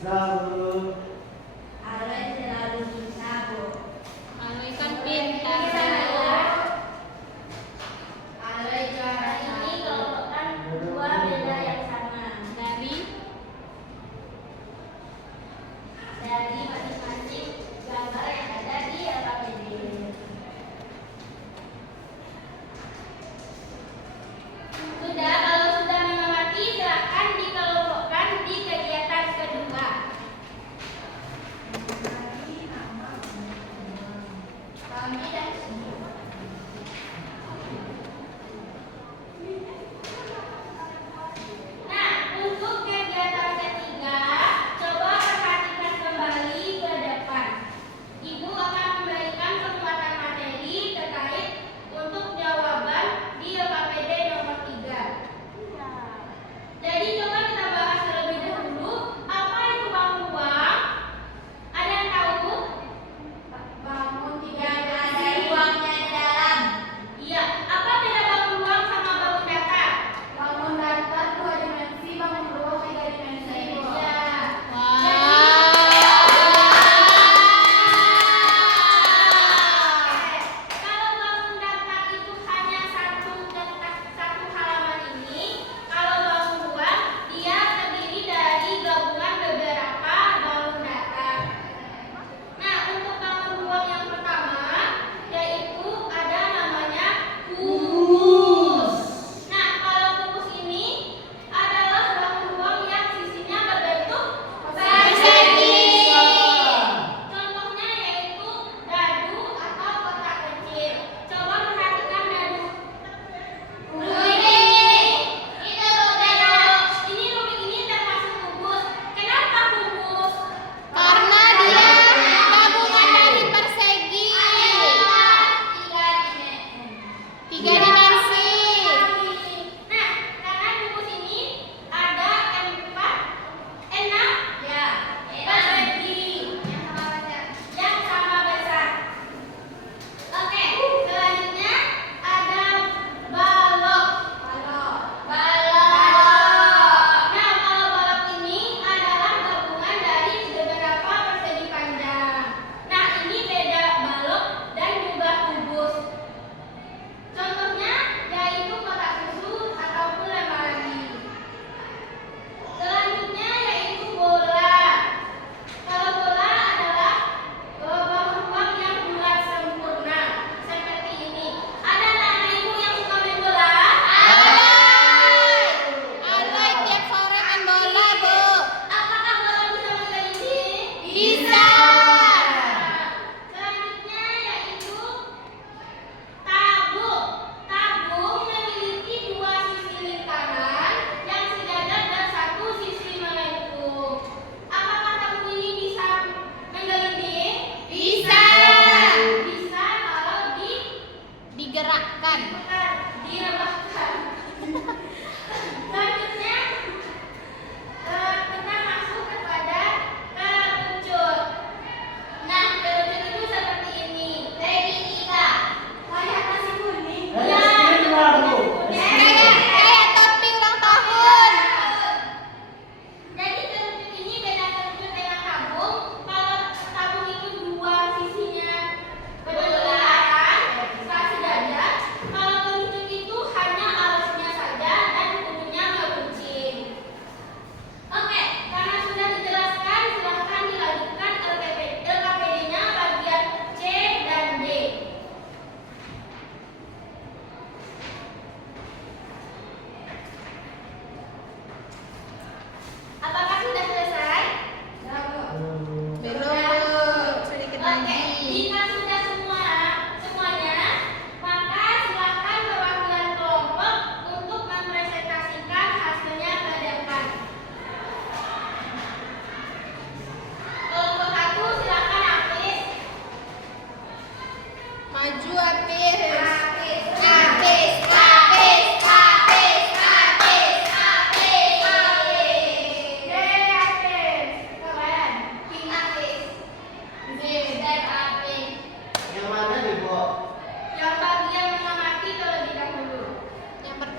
Selalu. Aloy selalu bisa, Bu. Aloy kan pintar.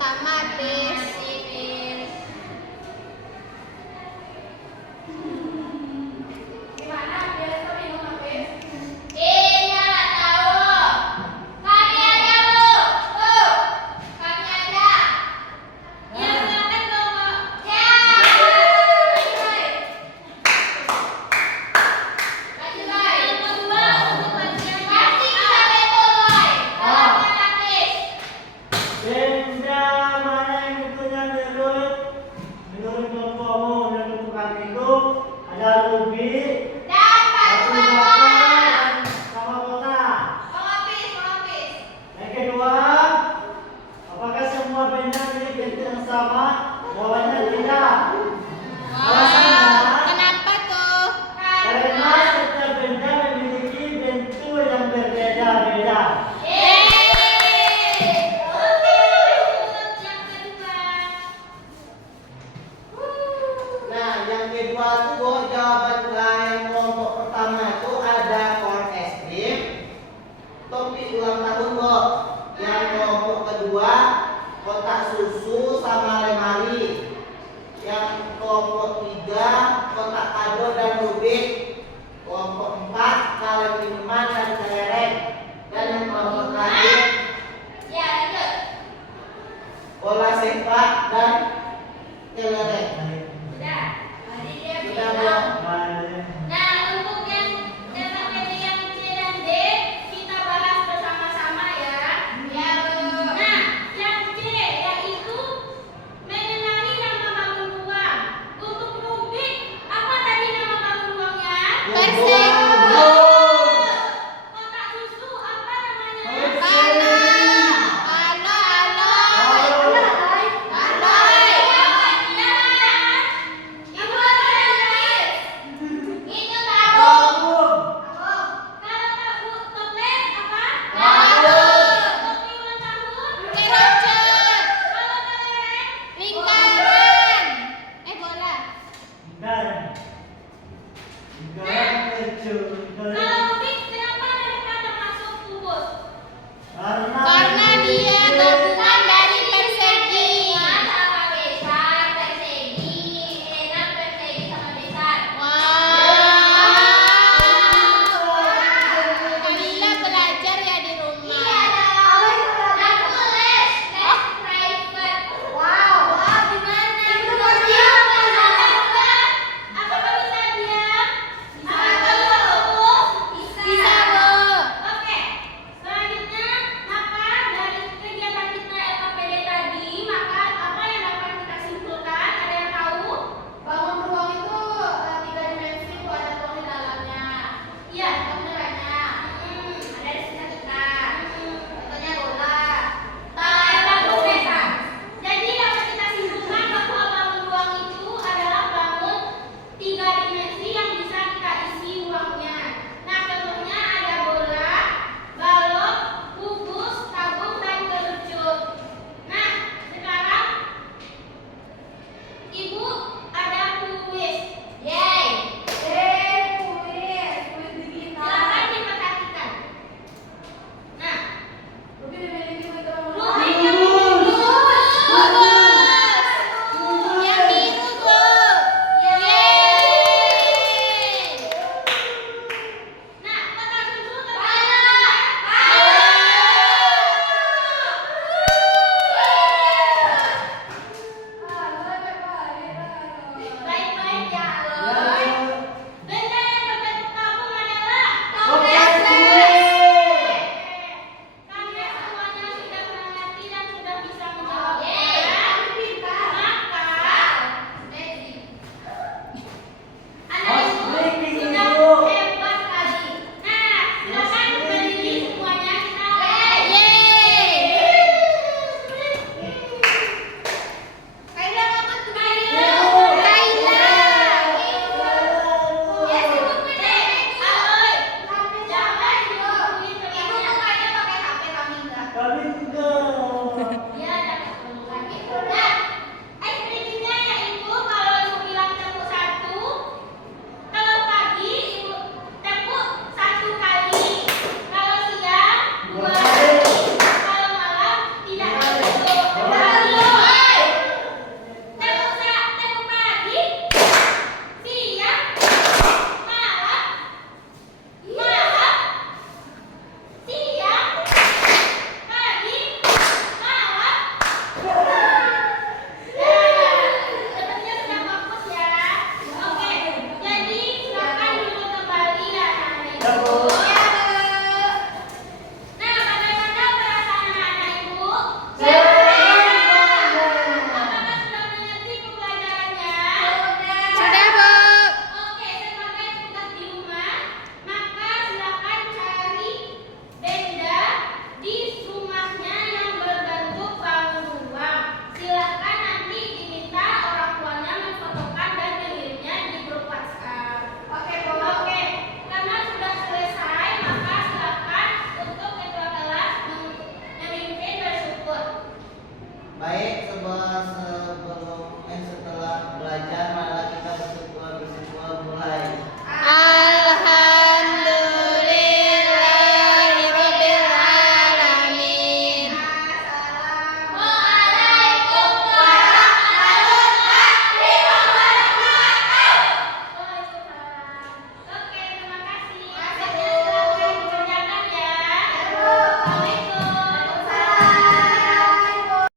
pertama bis. Gimana biar kau minum habis? Iya, tahu. Kami ada, Bu. Bu, kami ada. Ya, silakan bawa. Ya. Lanjut, Boy. Yang kedua untuk bagian Pasti bisa betul, Boy. Dalamnya habis. Benda mana yang betulnya menurut kelompokmu dan kelompok kami itu ada ruby, Dan batu batu bata. bata, dan sama kota. Pengapis. Yang kedua, apakah semua benda milik bentuk yang sama? Jawabannya tidak. Alasannya, Kenapa tuh? karena setiap benda memiliki bentuk yang berbeda-beda. Oke, untuk yang kedua. Nah, yang kedua tuh jawaban yang kelompok pertama itu ada corn es krim, topi ulang tahun Bo. Yang kelompok kedua kotak susu sama lemari. Yang kelompok tiga kotak kado dan rubik. Kelompok empat kaleng minuman dan kelereng. Dan yang kelompok terakhir Ya, lanjut. bola sepak dan kelereng. Sudah. Tadi dia Sudah bilang. Bo. Nah, untuk yang kategori yang C dan D kita bahas bersama-sama ya. Ya, Bu. Nah, yang C yaitu mengenali nama bangun ruang. Untuk rubik, apa tadi nama bangun ruangnya? Persik. Kotak susu apa namanya? Halo. Ibu Alay.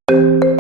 Thank